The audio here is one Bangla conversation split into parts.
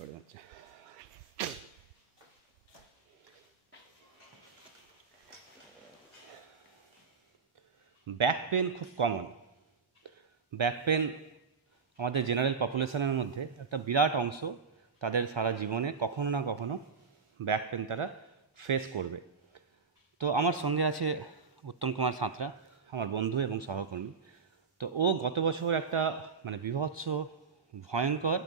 করে যাচ্ছে। ব্যাক পেন খুব কমন। ব্যাক পেন আমাদের জেনারেল পপুলেশনের মধ্যে একটা বিরাট অংশ তাদের সারা জীবনে কখনো না কখনো ব্যাক পেন তারা ফেস করবে। তো আমার সঙ্গে আছে উত্তম কুমার সাঁতরা, আমার বন্ধু এবং সহকর্মী। তো ও গত বছর একটা মানে বীভৎস ভয়ঙ্কর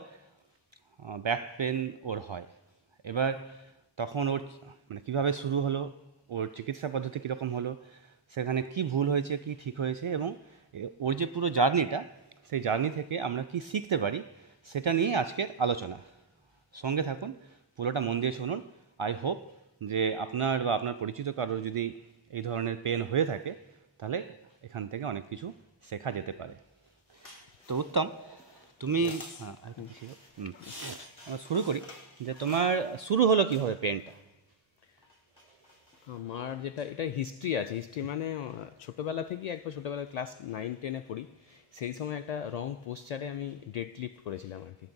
ব্যাক পেন ওর হয়। এবার তখন ওর মানে কীভাবে শুরু হলো, ওর চিকিৎসা পদ্ধতি কীরকম হলো, সেখানে কি ভুল হয়েছে কি ঠিক হয়েছে, এবং ওর যে পুরো জার্নিটা, সেই জার্নি থেকে আমরা কি শিখতে পারি সেটা নিয়ে আজকের আলোচনা। সঙ্গে থাকুন, পুরোটা মন দিয়ে শুনুন। আই হোপ যে আপনার বা আপনার পরিচিত কারোর যদি এই ধরনের পেন হয়ে থাকে তাহলে এখান থেকে অনেক কিছু শেখা যেতে পারে। তো উত্তম, তুমি শুরু করি যে তোমার শুরু হলো কীভাবে পেনটা? আমার যেটা এটা হিস্ট্রি আছে। হিস্ট্রি মানে ছোটোবেলা থেকেই একবার ছোটোবেলায় ক্লাস 9-10-এ পড়ি, সেই সময় একটা রং পোস্টারে আমি ডেড লিফট করেছিলাম আর কি।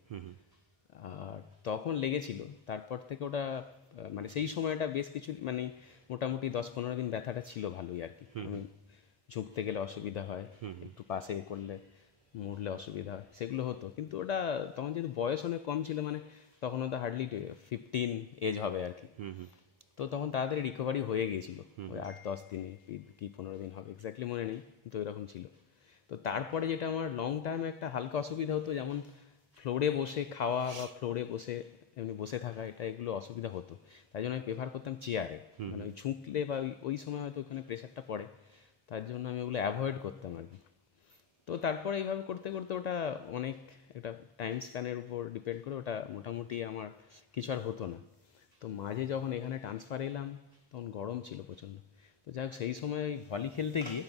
আর তখন লেগেছিল, তারপর থেকে ওটা মানে সেই সময়টা বেশ কিছু মানে মোটামুটি 10-15 দিন ব্যথাটা ছিল ভালোই আর কি। আমি ঝুঁকতে গেলে অসুবিধা হয়, একটু পাশে করলে মুড়লে অসুবিধা হয়, সেগুলো হতো। কিন্তু ওটা তখন যেহেতু বয়স অনেক কম ছিল, মানে তখন ওটা হার্ডলি 15 এজ হবে আর কি। তো তখন তাড়াতাড়ি রিকভারি হয়ে গিয়েছিল, ওই 8-10 দিনে কি 15 দিন হবে এক্স্যাক্টলি মনে নেই, কিন্তু এরকম ছিল। তো তারপরে যেটা আমার লং টার্মে একটা হালকা অসুবিধা হতো, যেমন ফ্লোরে বসে খাওয়া বা ফ্লোরে বসে এমনি বসে থাকা, এগুলো অসুবিধা হতো। তাই জন্য আমি প্রেফার করতাম চেয়ারে, মানে ওই ঝুঁকলে বা ওই সময় হয়তো ওখানে প্রেশারটা পড়ে, তার জন্য আমি ওগুলো অ্যাভয়েড করতাম আর কি। তো তারপরে এইভাবে করতে করতে ওটা অনেক একটা টাইম স্প্যানের উপর ডিপেন্ড করে ওটা মোটামুটি আমার কিছু আর হতো না। তো মাঝে যখন এখানে ট্রান্সফার এলাম তখন গরম ছিল প্রচণ্ড। তো যাই হোক, সেই সময় ওই ভলি খেলতে গিয়ে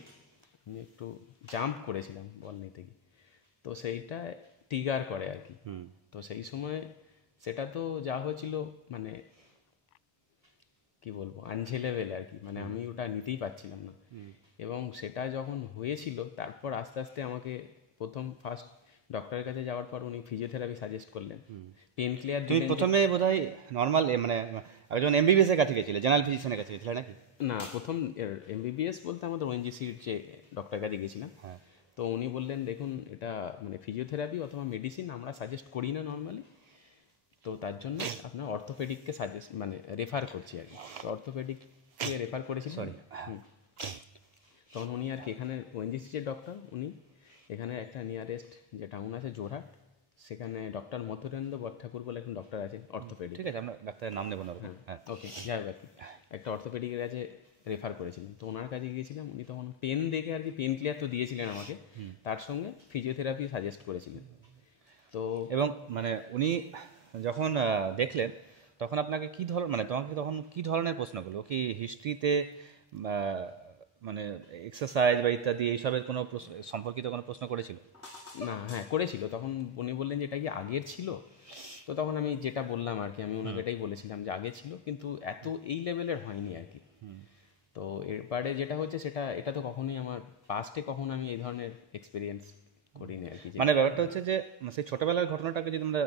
আমি একটু জাম্প করেছিলাম বল নিতে গিয়ে, তো সেইটা ট্রিগার করে আর কি। তো সেই সময় সেটা তো যা হয়েছিল মানে কি বলবো, আনঝেলেবেল আর কি, মানে আমি ওটা নিতেই পারছিলাম না। এবং সেটা যখন হয়েছিল তারপর আস্তে আস্তে আমাকে ফার্স্ট ডক্টরের কাছে যাওয়ার পর উনি ফিজিওথেরাপি সাজেস্ট করলেন, পেন ক্লিয়ার তুমি দিলেন। প্রথমে বোধহয় নর্মাল মানে একজন এমবিবিএস এর কাছে গেছিলে, জেনারেল ফিজিশিয়ানের কাছে গেছিলে নাকি? না, প্রথম এমবিবিএস বলতে আমাদের ওএনজিসির যে ডক্টরের কাছে গেছিলাম। হ্যাঁ। তো উনি বললেন, দেখুন এটা মানে ফিজিওথেরাপি অথবা মেডিসিন আমরা সাজেস্ট করি না নর্মালি, তো তার জন্য আপনার অর্থোপেডিককে সাজেস্ট মানে রেফার করছি আর কি। তো অর্থোপেডিককে রেফার করেছি। তখন উনি আর কি এখানে ওএনজিসি যে ডক্টর, উনি এখানে একটা নিয়ারেস্ট যে টাউন আছে জোরহাট, সেখানে ডক্টর মথুরেন্দ্র বটঠাকুর বলে একজন ডক্টর আছে অর্থোপেডিক। ঠিক আছে, আমরা ডাক্তারের নাম নেব না। হ্যাঁ, ওকে, যাই হোক আর কি, একটা অর্থোপেডিকের কাছে রেফার করেছিলেন। তো ওনার কাছে গিয়েছিলাম, উনি তখন পেন দেখে আর কি পেন ক্লিয়ার তো দিয়েছিলেন আমাকে, তার সঙ্গে ফিজিওথেরাপি সাজেস্ট করেছিলেন। তো এবং মানে উনি যখন দেখলেন তখন আপনাকে কী ধরনের মানে তোমাকে তখন কী ধরনের প্রশ্ন করলো? কি হিস্ট্রিতে মানে এক্সারসাইজ বা ইত্যাদি এইসবের কোনো সম্পর্কিত কোনো প্রশ্ন করেছিল? না, হ্যাঁ করেছিল। তখন উনি বললেন যে এটা কি আগের ছিল। তো তখন আমি যেটা বললাম আর কি, আমি ওনাকে এটাই বলেছিলাম যে আগে ছিল, কিন্তু এত এই লেভেলের হয়নি আর কি। তো এরপরে যেটা হচ্ছে সেটা, এটা তো কখনোই আমার পাস্টে কখনো আমি এই ধরনের এক্সপিরিয়েন্স করিনি আর কি। মানে ব্যাপারটা হচ্ছে যে সেই ছোটবেলার ঘটনাটাকে যদি আমরা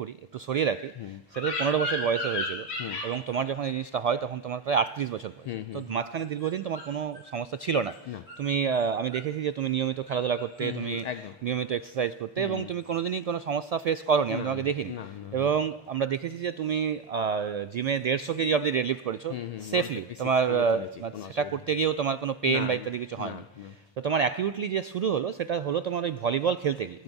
করি, একটু সরিয়ে রাখি, সেটা তো 15 বছর বয়সে হয়েছিল, এবং তোমার যখন এই জিনিসটা হয় তখন তোমার প্রায় 38 বছর বয়স। তো মাঝখানে দীর্ঘদিন তোমার কোনো সমস্যা ছিল না। তুমি আমি দেখেছি যে তুমি নিয়মিত খেলাধুলা করতে, তুমি নিয়মিত এক্সারসাইজ করতে, এবং তুমি কোনোদিনই কোনো সমস্যা ফেস করোনি, আমি তোমাকে দেখিনি। এবং আমরা দেখেছি যে তুমি জিমে 150 কেজি অব্দি ডেডলিফট করেছো সেফলি। তোমার সেটা করতে গিয়েও তোমার কোনো পেন বা ইত্যাদি কিছু হয়নি। তো তোমার অ্যাকিউটলি যে শুরু হলো সেটা হলো তোমার ওই ভলিবল খেলতে গিয়ে।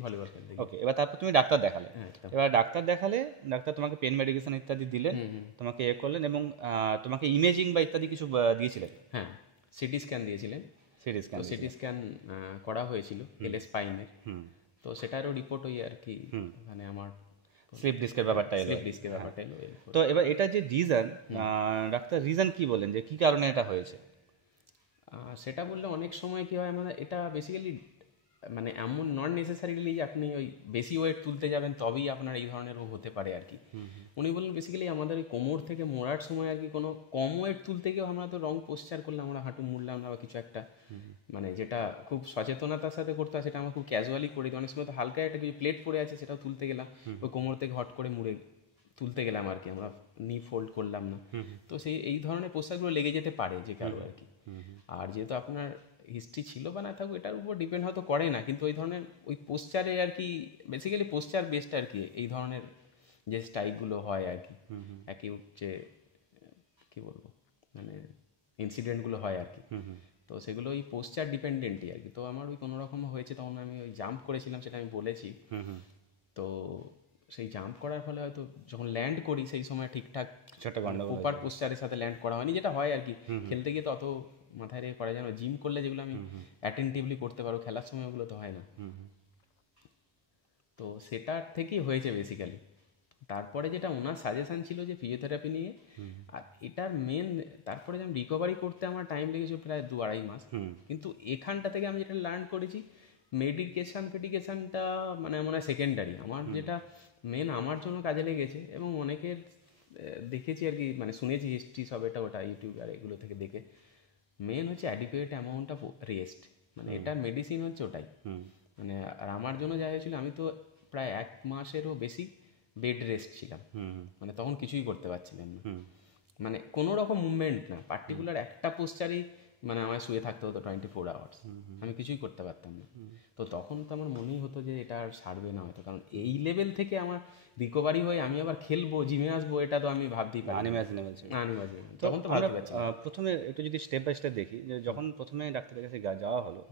ওকে, এবার তারপর তুমি ডাক্তার দেখালে। এবার ডাক্তার তোমাকে পেন মেডিকেশন ইত্যাদি দিলেন, তোমাকে করলেন, এবং তোমাকে ইমেজিং বা ইত্যাদি কিছু দিয়েছিলেন। হ্যাঁ, সিটি স্ক্যান দিয়েছিলেন। সিটি স্ক্যান করা হয়েছিল এলএস স্পাইনের। তো সেটারও রিপোর্ট ওই আর কি, মানে আমার স্লিপ ডিস্কের ব্যাপারটা এলো। তো এবার এটা যে রিজন, ডাক্তার রিজন কি বলেন যে কি কারণে এটা হয়েছে? সেটা বললে অনেক সময় কী হয়, আমাদের এটা বেসিক্যালি মানে এমন নট নেসেসারিলি যে আপনি ওই বেশি ওয়েট তুলতে যাবেন তবেই আপনার এই ধরনের রোগ হতে পারে আর কি। উনি বললেন বেসিক্যালি আমাদের ওই কোমর থেকে মোড়ার সময় আর কি কোনো কম ওয়েট তুলতে গিয়েও আমরা তো রং পোস্চার করলাম, আমরা হাঁটু মুড়লাম না বা কিছু একটা, মানে যেটা খুব সচেতনতার সাথে করতে হয় সেটা আমরা খুব ক্যাজুয়ালি করি। অনেক সময় তো হালকা একটা কিছু প্লেট পড়ে আছে, সেটাও তুলতে গেলাম, ওই কোমর থেকে হট করে মুড়ে তুলতে গেলাম আর কি, আমরা নি ফোল্ড করলাম না। তো এই ধরনের পোস্টারগুলো লেগে যেতে পারে যে কারো আর কি। আর যেহেতু আপনার হিস্ট্রি ছিল বা না থাকুক এটার উপর ডিপেন্ড হয়তো করে না, কিন্তু ওই ধরনের ওই পোস্টারে আর কি, বেসিক্যালি পোস্টার বেসড আর কি এই ধরনের যে স্ট্রাইকগুলো হয় আর কি, একই যে কী বলবো মানে ইনসিডেন্টগুলো হয় আর কি। তো সেগুলো ওই পোস্টার ডিপেন্ডেন্টই আর কি। তো আমার ওই কোনো রকম হয়েছে, তখন আমি ওই জাম্প করেছিলাম, সেটা আমি বলেছি। তো সেই জাম্প করার ফলে হয়তো যখন ল্যান্ড করি সেই সময় ঠিকঠাক প্রপার পোস্টারের সাথে ল্যান্ড করা হয়নি, যেটা হয় আর কি। খেলতে গিয়ে তো অত মাথায় রেখে করা যায় না, জিম করলে যেগুলো আমি অ্যাটেন্টিভলি করতে পারবো, খেলার সময় ওগুলো তো হয় না। তো সেটার থেকেই হয়েছে বেসিক্যালি। তারপরে যেটা ওনার সাজেশন ছিল যে ফিজিওথেরাপি নিয়ে, আর এটার মেন তারপরে আমি রিকভারি করতে আমার টাইম লেগেছিল প্রায় 2-2.5 মাস। কিন্তু এখানটা থেকে আমি যেটা লার্ন করেছি, ফেডিকেশনটা মানে মনে হয় সেকেন্ডারি। আমার যেটা মেন আমার জন্য কাজে লেগেছে, এবং অনেকের দেখেছি আর কি, মানে শুনেছি হিস্ট্রি সব এটা ওটা ইউটিউব আর এগুলো থেকে দেখে, মেন হচ্ছে অ্যাডিকুয়েট অ্যামাউন্ট অফ রেস্ট, মানে এটার মেডিসিন হচ্ছে ওটাই। মানে আর আমার জন্য যা হয়েছিল, আমি তো প্রায় 1 মাসেরও বেশি বেড রেস্ট ছিলাম, মানে তখন কিছুই করতে পারছিলাম না, মানে কোনো রকম মুভমেন্ট না, পার্টিকুলার একটা পোস্টারই মানে আমায় শুয়ে থাকতে হতো 24 আওয়ার্স, আমি কিছুই করতে পারতাম না। তো তখন তো আমার মনেই হতো যে এটা আর সারবে না হয়তো, কারণ এই লেভেল থেকে আমার রিকভারি হয়ে আমি আবার খেলবো, জিমে আসবো, এটা তো আমি ভাবতেই পারি আনইমাজিনেবল। তখন তো ভাবতে পারছি না। প্রথমে একটু যদি স্টেপ বাই স্টেপ দেখি, যে যখন প্রথমে ডাক্তারের কাছে যাওয়া হলো,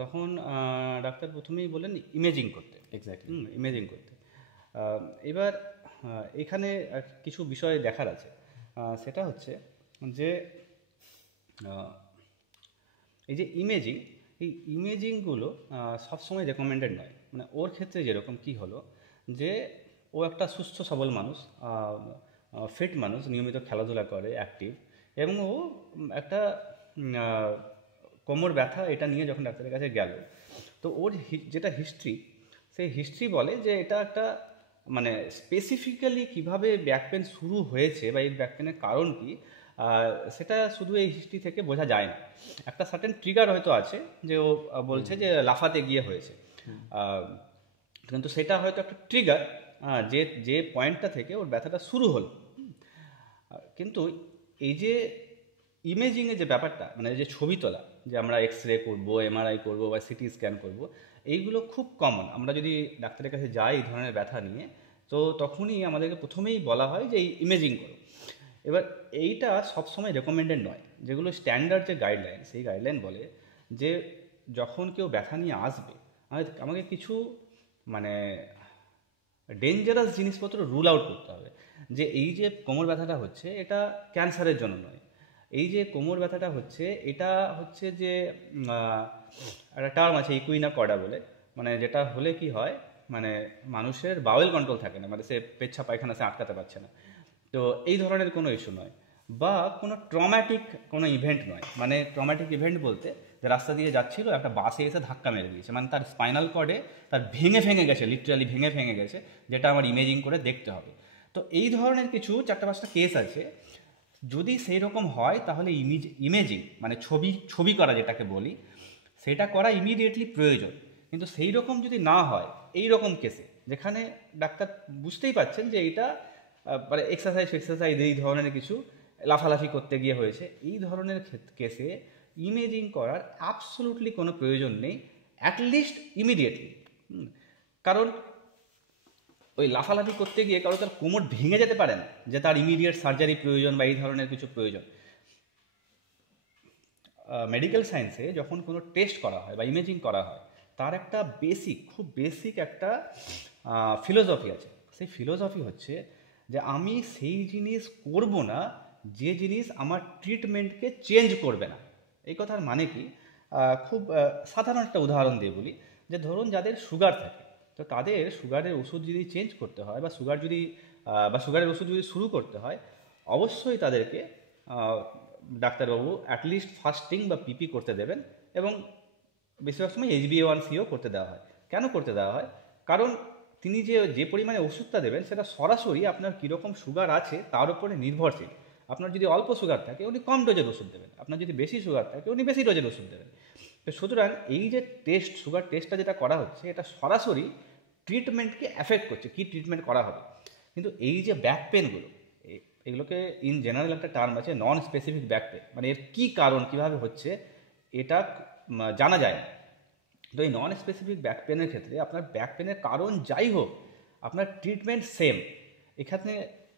তখন ডাক্তার প্রথমেই বললেন ইমেজিং করতে। এক্স্যাক্টলি, ইমেজিং করতে। এবার এখানে কিছু বিষয় দেখার আছে। সেটা হচ্ছে যে এই যে এই ইমেজিংগুলো সবসময় রেকমেন্ডেড নয়। মানে ওর ক্ষেত্রে যেরকম কি হলো, যে ও একটা সুস্থ সবল মানুষ, ফিট মানুষ, নিয়মিত খেলাধুলা করে, অ্যাক্টিভ, এবং ও একটা কোমর ব্যথা এটা নিয়ে যখন ডাক্তারের কাছে গেল, তো ওর যেটা হিস্ট্রি, সেই হিস্ট্রি বলে যে এটা একটা মানে স্পেসিফিক্যালি কিভাবে ব্যাক পেন শুরু হয়েছে বা এই ব্যাক পেনের কারণ কি, সেটা শুধু এই হিস্ট্রি থেকে বোঝা যায় না। একটা সার্টেন ট্রিগার হয়তো আছে, যে ও বলছে যে লাফাতে গিয়ে হয়েছে, কিন্তু সেটা হয়তো একটা ট্রিগার, যে পয়েন্টটা থেকে ওর ব্যথাটা শুরু হলো। কিন্তু এই যে ইমেজিংয়ের যে ব্যাপারটা, মানে যে ছবি তোলা, যে আমরা এক্স রে করবো, এমআরআই করবো বা সিটি স্ক্যান করবো, এইগুলো খুব কমন। আমরা যদি ডাক্তারের কাছে যাই এই ধরনের ব্যথা নিয়ে, তো তখনই আমাদেরকে প্রথমেই বলা হয় যে এই ইমেজিং করো। এবার এইটা সবসময় রেকমেন্ডেড নয়। যেগুলো স্ট্যান্ডার্ড যে গাইডলাইন, সেই গাইডলাইন বলে যে যখন কেউ ব্যথা নিয়ে আসবে, আমাকে কিছু মানে ডেঞ্জারাস জিনিসপত্র রুল আউট করতে হবে। যে এই যে কোমর ব্যথাটা হচ্ছে, এটা ক্যান্সারের জন্য নয়। এই যে কোমর ব্যথাটা হচ্ছে, এটা হচ্ছে যে একটা টার্ম আছে ইকুইনা কর্ডা বলে, মানে যেটা হলে কি হয়, মানে মানুষের বাওয়েল কন্ট্রোল থাকে না, মানে সে পেচ্ছাপ পায়খানা সে আটকাতে পারছে না। তো এই ধরনের কোনো ইস্যু নয়, বা কোনো ট্রমাটিক কোনো ইভেন্ট নয়। মানে ট্রমাটিক ইভেন্ট বলতে, যে রাস্তা দিয়ে যাচ্ছিল, একটা বাসে এসে ধাক্কা মেরে দিয়েছে, মানে তার স্পাইনাল কর্ডে তার ভেঙে গেছে, লিটারালি ভেঙে গেছে, যেটা আমার ইমেজিং করে দেখতে হবে। তো এই ধরনের কিছু 4-5টা কেস আছে। যদি সেই রকম হয় তাহলে ইমেজিং মানে ছবি করা যেটাকে বলি, সেটা করা ইমিডিয়েটলি প্রয়োজন। কিন্তু সেই রকম যদি না হয়, এই রকম কেসে যেখানে ডাক্তার বুঝতেই পাচ্ছেন যে এইটা মানে এক্সারসাইজ এই ধরনের কিছু লাফালাফি করতে গিয়ে হয়েছে, এই ধরনের কেসে ইমেজিং করার অ্যাবসলুটলি কোনো প্রয়োজন নেই, অ্যাটলিস্ট ইমিডিয়েটলি। কারণ ওই লাফালাফি করতে গিয়ে কারো তার কোমর ভেঙে যেতে পারে না, যে তার ইমিডিয়েট সার্জারি প্রয়োজন বা এই ধরনের কিছু প্রয়োজন। মেডিকেল সায়েন্সে যখন কোনো টেস্ট করা হয় বা ইমেজিং করা হয়, তার একটা খুব বেসিক একটা ফিলোসফি আছে। সেই ফিলোসফি হচ্ছে যে আমি সেই জিনিস করব না যে জিনিস আমার ট্রিটমেন্টকে চেঞ্জ করবে না। এই কথার মানে কি, খুব সাধারণ একটা উদাহরণ দিয়ে বলি, যে ধরুন যাদের সুগার থাকে, তো তাদের সুগারের ওষুধ যদি চেঞ্জ করতে হয় বা সুগারের ওষুধ যদি শুরু করতে হয়, অবশ্যই তাদেরকে ডাক্তারবাবু অ্যাটলিস্ট ফাস্টিং বা পিপি করতে দেবেন, এবং বেশিরভাগ সময় HbA1cও করতে দেওয়া হয়। কেন করতে দেওয়া হয়? কারণ তিনি যে পরিমাণে ওষুধটা দেবেন, সেটা সরাসরি আপনার কীরকম সুগার আছে তার উপরে নির্ভরশীল। আপনার যদি অল্প সুগার থাকে, উনি কম ডোজের ওষুধ দেবেন, আপনার যদি বেশি সুগার থাকে, উনি বেশি ডোজের ওষুধ দেবেন। তো সুতরাং এই যে টেস্ট, সুগার টেস্টটা যেটা করা হচ্ছে, এটা সরাসরি ট্রিটমেন্টকে অ্যাফেক্ট করছে, কী ট্রিটমেন্ট করা হবে। কিন্তু এই যে ব্যাক পেনগুলো, এগুলোকে ইন জেনারেল একটা টার্ম আছে নন স্পেসিফিক ব্যাক পেন, মানে এর কী কারণ, কীভাবে হচ্ছে এটা জানা যায় না। তো এই নন স্পেসিফিক ব্যাক পেনের ক্ষেত্রে আপনার ব্যাক পেনের কারণ যাই হোক, আপনার ট্রিটমেন্ট সেম। এখানে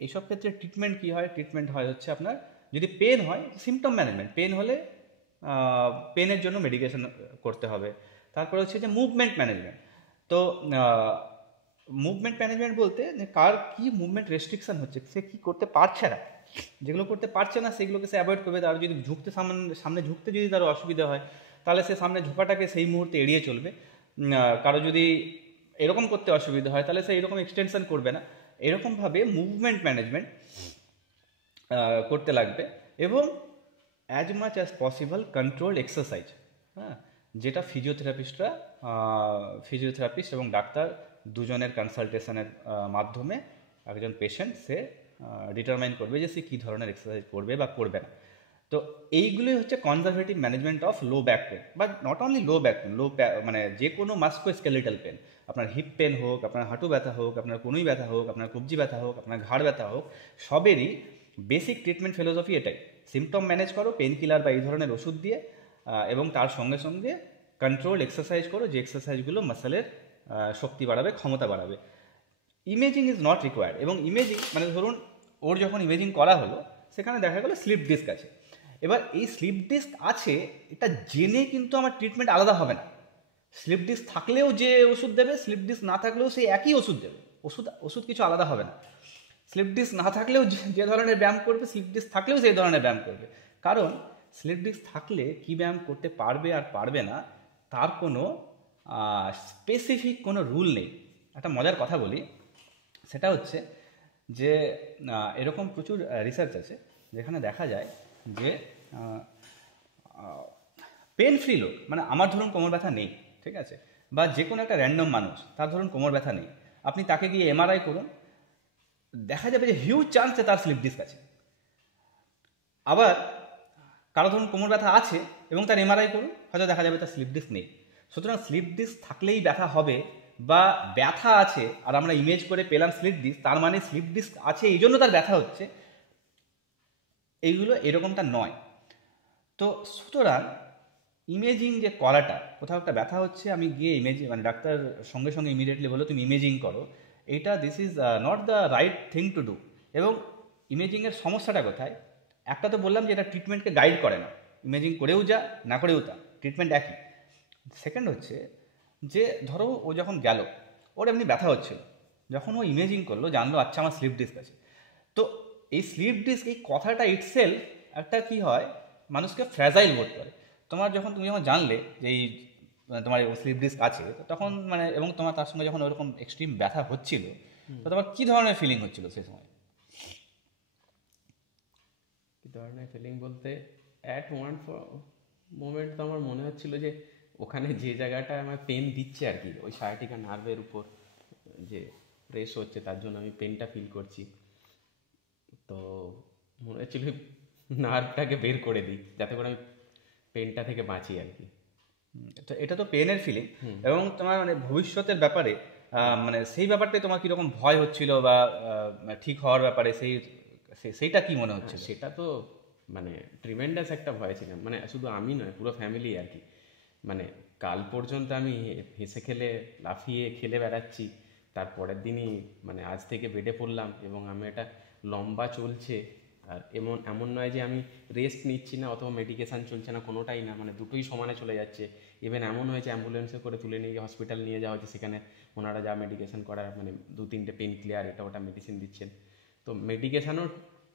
এইসব ক্ষেত্রে ট্রিটমেন্ট কী হয়, ট্রিটমেন্ট হয় হচ্ছে আপনার, যদি পেন হয় সিমটম ম্যানেজমেন্ট, পেন হলে পেনের জন্য মেডিকেশন করতে হবে। তারপরে হচ্ছে যে মুভমেন্ট ম্যানেজমেন্ট। তো মুভমেন্ট ম্যানেজমেন্ট বলতে যে কার কী মুভমেন্ট রেস্ট্রিকশন হচ্ছে, সে কী করতে পারছে না, যেগুলো করতে পারছে না সেগুলোকে সে অ্যাভয়েড করবে। তার যদি ঝুঁকতে সামনে ঝুঁকতে যদি তার অসুবিধা হয়, তাহলে সে সামনে ঝোঁকাটাকে সেই মুহূর্তে এড়িয়ে চলবে। কারো যদি এরকম করতে অসুবিধা হয়, তাহলে সে এরকম এক্সটেনশন করবে না। এরকমভাবে মুভমেন্ট ম্যানেজমেন্ট করতে লাগবে। এবং as much as possible control exercise, হ্যাঁ, যেটা ফিজিওথেরাপিস্ট এবং ডাক্তার দুজনের কনসালটেশনের মাধ্যমে একজন পেশেন্ট সে ডিটারমাইন করবে যে সে কী ধরনের এক্সারসাইজ করবে বা করবে না। তো এইগুলোই হচ্ছে conservative management of low back pain. But not only low back pain, মানে যে কোনো মাস্কোস্কেলেটাল পেন, আপনার হিপ পেন হোক, আপনার হাঁটু ব্যথা হোক, আপনার কনুই ব্যথা হোক, আপনার কবজি ব্যথা হোক, আপনার ঘাড় ব্যথা হোক, সবেরই বেসিক ট্রিটমেন্ট ফিলোসফি এটাই। সিমটম ম্যানেজ করো পেন কিলার বা এই ধরনের ওষুধ দিয়ে, এবং তার সঙ্গে সঙ্গে কন্ট্রোল এক্সারসাইজ করো, যে এক্সারসাইজগুলো মাসেলের শক্তি বাড়াবে, ক্ষমতা বাড়াবে। Imaging is not required. এবং ইমেজিং মানে ধরুন ওর যখন ইমেজিং করা হলো, সেখানে দেখা গেলো স্লিপ ডিস্ক আছে। এবার এই স্লিপ ডিস্ক আছে এটা জেনে কিন্তু আমার ট্রিটমেন্ট আলাদা হবে না। স্লিপ ডিস্ক থাকলেও যে ওষুধ দেবে, স্লিপ ডিস্ক না থাকলেও সেই একই ওষুধ দেবে, ওষুধ কিছু আলাদা হবে না। স্লিপ ডিস্ক না থাকলেও যে ধরনের ব্যায়াম করবে, স্লিপ ডিস্ক থাকলেও সেই ধরনের ব্যায়াম করবে। কারণ স্লিপ ডিস্ক থাকলে কী ব্যায়াম করতে পারবে আর পারবে না তার কোনো স্পেসিফিক কোনো রুল নেই। একটা মজার কথা বলি, সেটা হচ্ছে যে এরকম প্রচুর রিসার্চ আছে যেখানে দেখা যায় যে পেন ফ্রি লোক, মানে আমার ধরুন কোমর ব্যথা নেই, ঠিক আছে, বা যে কোনো একটা র্যান্ডম মানুষ তার ধরুন কোমর ব্যথা নেই, আপনি তাকে গিয়ে এমআরআই করুন, দেখা যাবে যে হিউজ চান্স যে তার স্লিপ ডিস্ক আছে। আবার কারো ধরুন কোমর ব্যথা আছে এবং তার এমআরআই করুন, হয়তো দেখা যাবে তার স্লিপ ডিস্ক নেই। সুতরাং স্লিপ ডিস্ক থাকলেই ব্যথা হবে, বা ব্যথা আছে আর আমরা ইমেজ করে পেলাম স্লিপ ডিস্ক, তার মানে স্লিপ ডিস্ক আছে এই জন্য তার ব্যথা হচ্ছে, এইগুলো এরকমটা নয়। তো সুতরাং ইমেজিং যে করাটা, কোথাও একটা ব্যথা হচ্ছে, আমি গিয়ে মানে ডাক্তার সঙ্গে সঙ্গে ইমিডিয়েটলি বলো তুমি ইমেজিং করো, এইটা this is not the right thing to do. এবং ইমেজিংয়ের সমস্যাটা কোথায়, একটা তো বললাম যে এটা ট্রিটমেন্টকে গাইড করে না, ইমেজিং করেও যা না করেও তা, ট্রিটমেন্ট একই। সেকেন্ড হচ্ছে যে ধরো ও যখন গেল, ওর এমনি ব্যথা হচ্ছিল, যখন ও ইমেজিং করলো জানলো আচ্ছা আমার স্লিপ ডিস্ক আছে, তো এই স্লিপ ডিস্ক এই কথাটা ইটসেলফ একটা কি হয়, মানুষকে ফ্র্যাজাইল বোধ করে। তুমি যখন জানলে যে এই তোমার স্লিপ ডিস্ক আছে, তো তখন মানে, এবং তোমার তার সঙ্গে যখন ওরকম এক্সট্রিম ব্যথা হচ্ছিল, তো তোমার কী ধরনের ফিলিং হচ্ছিল সেই সময়? কী ধরনের ফিলিং বলতে, অ্যাট ওয়ান মোমেন্ট তো আমার মনে হচ্ছিল যে ওখানে যে জায়গাটা আমার পেন দিচ্ছে আর কি, ওই সায়াটিকা নার্ভের উপর যে প্রেস হচ্ছে, তার জন্য আমি পেনটা ফিল করছি। তো মনে হচ্ছিল নার্ভটাকে বের করে দিই যাতে করে আমি পেনটা থেকে বাঁচি আর কি। তো এটা তো পেনের ফিলিং, এবং তোমার মানে ভবিষ্যতের ব্যাপারে মানে সেই ব্যাপারটাই তোমার কীরকম ভয় হচ্ছিল, বা ঠিক হওয়ার ব্যাপারে সেইটা কি মনে হচ্ছে? সেটা তো মানে ট্রিমেন্ডাস একটা ভয় ছিল, মানে শুধু আমি নয়, পুরো ফ্যামিলি আর কি। মানে কাল পর্যন্ত আমি হেসে খেলে লাফিয়ে খেলে বেড়াচ্ছি, তারপরের দিনই মানে আজ থেকে বেডে পড়লাম, এবং আমি এটা লম্বা চলছে। আর এমন নয় যে আমি রেস্ট নিচ্ছি না অথবা মেডিকেশান চলছে না, কোনোটাই না, মানে দুটোই সমানে চলে যাচ্ছে। ইভেন এমন হয়েছে অ্যাম্বুলেন্সে করে তুলে নিয়ে গিয়ে হসপিটাল নিয়ে যাওয়া হচ্ছে, সেখানে ওনারা যা মেডিকেশান করার মানে 2-3টে পেন ক্লিয়ার এটা ওটা মেডিসিন দিচ্ছেন। তো মেডিকেশানও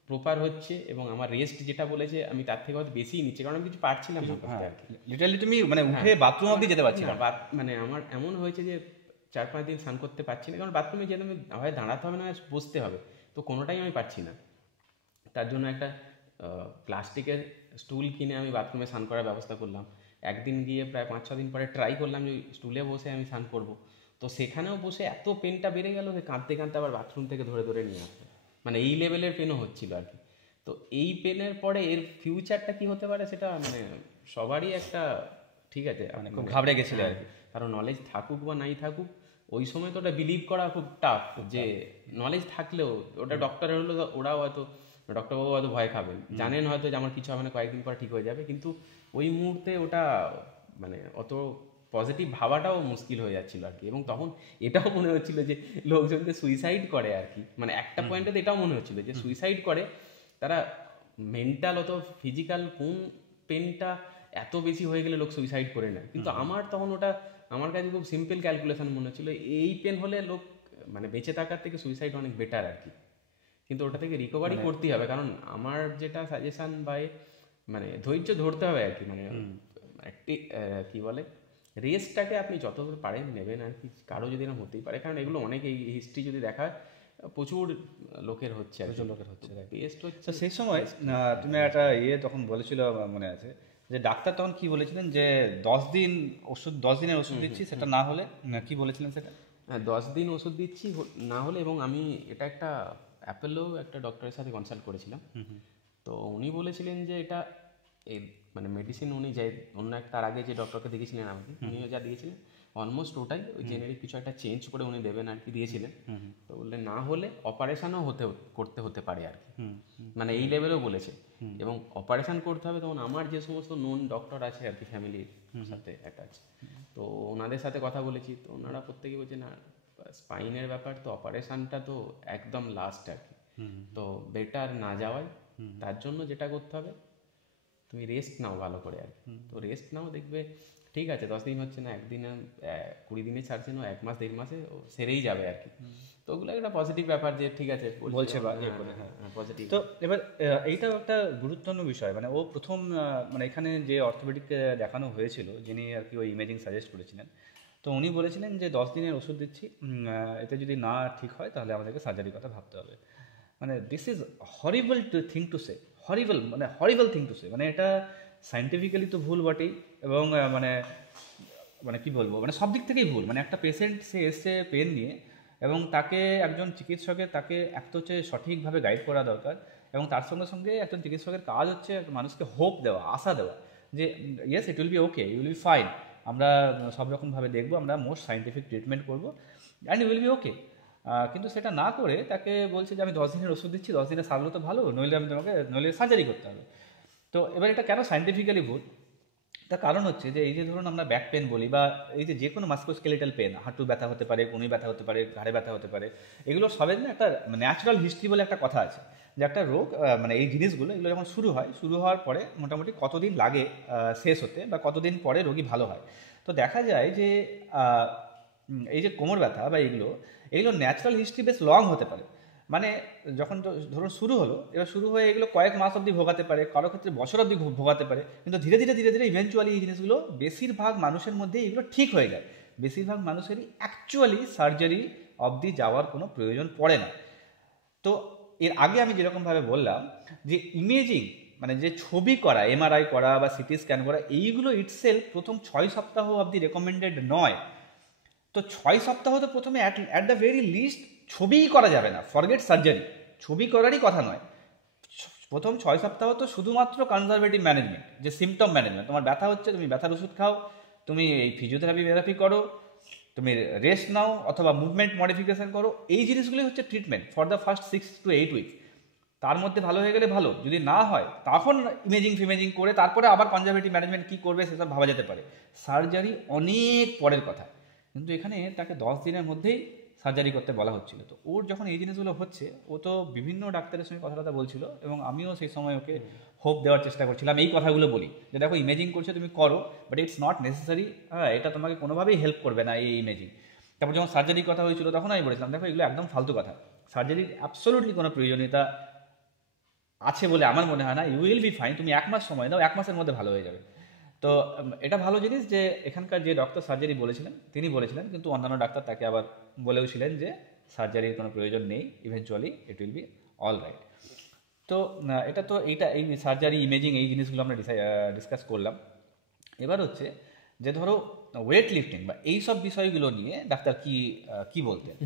প্রপার হচ্ছে, এবং আমার রেস্ট যেটা বলেছে আমি তার থেকে হয়তো বেশিই নিচ্ছি, কারণ আমি কিছু পারছিলাম না আর কি। লিটারালি তুমি মানে উঠে বাথরুম অবধি যেতে পারছি না। মানে আমার এমন হয়েছে যে 4-5 দিন স্নান করতে পারছি না, কারণ বাথরুমে যেতে আমি হয় দাঁড়াতে হবে না বসতে হবে, তো কোনোটাই আমি পারছি না। তার জন্য একটা প্লাস্টিকের স্টুল কিনে আমি বাথরুমে স্নান করার ব্যবস্থা করলাম। একদিন গিয়ে প্রায় 5-6 দিন পরে ট্রাই করলাম যে স্টুলে বসে আমি স্নান করবো, তো সেখানেও বসে এত পেনটা বেড়ে গেল যে কাঁদতে কাঁদতে আবার বাথরুম থেকে ধরে ধরে নিয়ে আসবে, মানে এই লেভেলের পেনও হচ্ছিল আর কি। তো এই পেনের পরে এর ফিউচারটা কি হতে পারে সেটা মানে সবারই একটা ঠিক আছে, মানে খুব ঘাবড়ে গেছিল আর কি। কারণ নলেজ থাকুক বা নাই থাকুক ওই সময় তো ওটা বিলিভ করা খুব টাফ, যে নলেজ থাকলেও ওটা ডক্টর হলো ওরাও হয়তো ডক্টরবাবু হয়তো ভয় খাবেন, জানেন হয়তো যে আমার কিছু হবে না, কয়েকদিন পর ঠিক হয়ে যাবে, কিন্তু ওই মুহূর্তে ওটা মানে অত পজিটিভ ভাবাটাও মুশকিল হয়ে যাচ্ছিল আর কি। এবং তখন এটাও মনে হচ্ছিল যে লোকজন যে সুইসাইড করে আর কি, মানে একটা পয়েন্টে এটাও মনে হচ্ছিল যে সুইসাইড করে তারা মেন্টাল অত ফিজিক্যাল কোন পেনটা এত বেশি হয়ে গেলে লোক সুইসাইড করে নেয়, কিন্তু আমার তখন ওটা আমার কাছে খুব সিম্পল ক্যালকুলেশন মনে হচ্ছিল, এই পেন হলে লোক মানে বেঁচে থাকার থেকে সুইসাইড অনেক বেটার আর কি। কিন্তু ওটা থেকে রিকভারি করতেই হবে, কারণ আমার যেটা সাজেশন বাই মানে ধৈর্য ধরতে হবে আর কি, মানে একটি কি বলে রেস্টটাকে আপনি যত পারেন নেবেন আর কি, কারো যদি না হতেই পারে, কারণ এগুলো অনেক এই হিস্ট্রি যদি দেখা হয় প্রচুর লোকের হচ্ছে, প্রচুর লোকের হচ্ছে। বেস্ট হচ্ছে। তো সেই সময় তুমি একটা তখন বলেছিল আমার মনে আছে, যে ডাক্তার তখন কি বলেছিলেন যে 10 দিন ওষুধ, 10 দিনের ওষুধ দিচ্ছি, সেটা না হলে কি বলেছিলেন সেটা? হ্যাঁ, 10 দিন ওষুধ দিচ্ছি না হলে, এবং আমি এটা একটা অ্যাপেলো একটা ডক্টরের সাথে কনসাল্ট করেছিলাম, তো উনি বলেছিলেন যে এটা এই মানে মেডিসিন উনি যে অন্য তার আগে যে ডক্টরকে দেখেছিলেন আমাকে, উনিও যা দিয়েছিলেন অলমোস্ট ওটাই, ওই জেনারিক কিছু একটা চেঞ্জ করে উনি দেবেন আর কি দিয়েছিলেন। তো বললেন না হলে অপারেশনও করতে হতে পারে আর কি, মানে এই লেভেলেও বলেছে। এবং অপারেশন করতে হবে তখন আমার যে সমস্ত নোন ডক্টর আছে আর কি ফ্যামিলির সাথে অ্যাটাচ, তো ওনাদের সাথে কথা বলেছি, তো ওনারা প্রত্যেকে বলছে না স্পাইনের ব্যাপার তো অপারেশনটা তো একদম লাস্ট আর কি, তো বেটার না যাওয়াই। তার জন্য যেটা করতে হবে তুমি রেস্ট নাও ভালো করে আর কি, তো রেস্ট নাও, দেখবে ঠিক আছে 10 দিন হচ্ছে না, একদিনে 20 দিনে ছাড়ছে না, 1 মাস 1.5 মাসে সেরেই যাবে আর কি। তো ওগুলো একটা পজিটিভ ব্যাপার যে ঠিক আছে বলছে বা পজিটিভ। তো এবার এইটাও একটা গুরুত্বপূর্ণ বিষয়, মানে ও প্রথম মানে এখানে যে অর্থোপেডিককে দেখানো হয়েছিল, যিনি আর কি ওই ইমেজিং সাজেস্ট করেছিলেন, তো উনি বলেছিলেন যে 10 দিনের ওষুধ দিচ্ছি, এতে যদি না ঠিক হয় তাহলে আমাদেরকে সার্জারির কথা ভাবতে হবে। মানে this is horrible thing to say, horrible thing to say, মানে এটা সায়েন্টিফিক্যালি তো ভুল বটেই, এবং মানে মানে কি বলবো, মানে সব দিক থেকেই ভুল। মানে একটা পেশেন্ট সে এসছে পেন নিয়ে, এবং তাকে একজন চিকিৎসকের তাকে একটা হচ্ছে সঠিকভাবে গাইড করা দরকার, এবং তার সঙ্গে সঙ্গে একজন চিকিৎসকের কাজ হচ্ছে মানুষকে হোপ দেওয়া, আশা দেওয়া, যে yes it will be okay, you will be fine, আমরা সব রকমভাবে দেখবো, আমরা মোস্ট সায়েন্টিফিক ট্রিটমেন্ট করবো, and you will be okay. কিন্তু সেটা না করে তাকে বলছে যে আমি 10 দিনের ওষুধ দিচ্ছি, 10 দিনে সারলো তো ভালো, নইলে সার্জারি করতে হবে। তো এবার এটা কেন সায়েন্টিফিক্যালি ভুল? তার কারণ হচ্ছে যে এই যে ধরুন আমরা ব্যাক পেন বলি, বা এই যে কোনো মাস্কুলোস্কেলেটাল পেন, হাঁটু ব্যথা হতে পারে, কনুই ব্যথা হতে পারে, ঘাড়ে ব্যথা হতে পারে, এগুলো সবের না একটা ন্যাচারাল হিস্ট্রি বলে একটা কথা আছে, যে একটা রোগ মানে এই জিনিসগুলো এগুলো যখন শুরু হওয়ার পরে মোটামুটি কতদিন লাগে শেষ হতে, বা কতদিন পরে রোগী ভালো হয়। তো দেখা যায় যে এই যে কোমর ব্যথা বা এগুলো ন্যাচারাল হিস্ট্রি বেশ লং হতে পারে। মানে যখন ধরুন শুরু হলো, এবার শুরু হয়ে এগুলো কয়েক মাস অবধি ভোগাতে পারে, কারো ক্ষেত্রে বছর অবধি ভোগাতে পারে, কিন্তু ধীরে ধীরে ইভেনচুয়ালি এই জিনিসগুলো বেশিরভাগ মানুষের মধ্যেই এগুলো ঠিক হয়ে যায়। বেশিরভাগ মানুষেরই অ্যাকচুয়ালি সার্জারি অবধি যাওয়ার কোনো প্রয়োজন পড়ে না। তো এর আগে আমি যেরকমভাবে বললাম যে ইমেজিং, মানে যে ছবি করা, এমআরআই করা বা সিটি স্ক্যান করা, এইগুলো ইটসেলফ প্রথম 6 সপ্তাহ অবধি রেকমেন্ডেড নয়। তো 6 সপ্তাহ তো প্রথমে অ্যাট দ্য ভেরি লিস্ট ছবিই করা যাবে না, ফরগেট সার্জারি, ছবি করারই কথা নয়। প্রথম 6 সপ্তাহ তো শুধুমাত্র কনজারভেটিভ ম্যানেজমেন্ট, যে সিমটম ম্যানেজমেন্ট, তোমার ব্যথা হচ্ছে তুমি ব্যথার ওষুধ খাও, তুমি এই ফিজিওথেরাপি করো, তুমি রেস্ট নাও, অথবা মুভমেন্ট মডিফিকেশন করো, এই জিনিসগুলি হচ্ছে treatment for the first 6 to 8 weeks. তার মধ্যে ভালো হয়ে গেলে ভালো, যদি না হয় তখন ইমেজিং করে তারপরে আবার কনজারভেটিভ ম্যানেজমেন্ট কী করবে সেসব ভাবা যেতে পারে, সার্জারি অনেক পরের কথা। কিন্তু এখানে তাকে 10 দিনের মধ্যেই সার্জারি করতে বলা হচ্ছিল। তো ওর যখন এই জিনিসগুলো হচ্ছে, ও তো বিভিন্ন ডাক্তারের সঙ্গে কথা বলছিল, এবং আমিও সেই সময় ওকে হোপ দেওয়ার চেষ্টা করছিলাম, এই কথাগুলো বলি যে দেখো ইমেজিং করছে তুমি করো, বাট ইটস নট নেসেসারি, হ্যাঁ এটা তোমাকে কোনোভাবেই হেল্প করবে না এই ইমেজিং। তারপর যখন সার্জারির কথা হয়েছিল তখন আমি বলেছিলাম দেখো এগুলো একদম ফালতু কথা, সার্জারির অ্যাবসোলুটলি কোনো প্রয়োজনীয়তা আছে বলে আমার মনে হয় না, ইউ উইল বি ফাইন, তুমি 1 মাস সময় দাও, 1 মাসের মধ্যে ভালো হয়ে যাবে। তো এটা ভালো জিনিস যে এখানকার যে ডক্টর সার্জারি বলেছিলেন তিনি বলেছিলেন, কিন্তু অন্যান্য ডাক্তার তাকে আবার বলেওছিলেন যে সার্জারির কোনো প্রয়োজন নেই, eventually it will B all right. তো এটা তো এই সার্জারি ইমেজিং এই জিনিসগুলো আমরা ডিসকাস করলাম। এবার হচ্ছে যে ধরো ওয়েট লিফটিং বা এই সব বিষয়গুলো নিয়ে ডাক্তার কি বলতেন?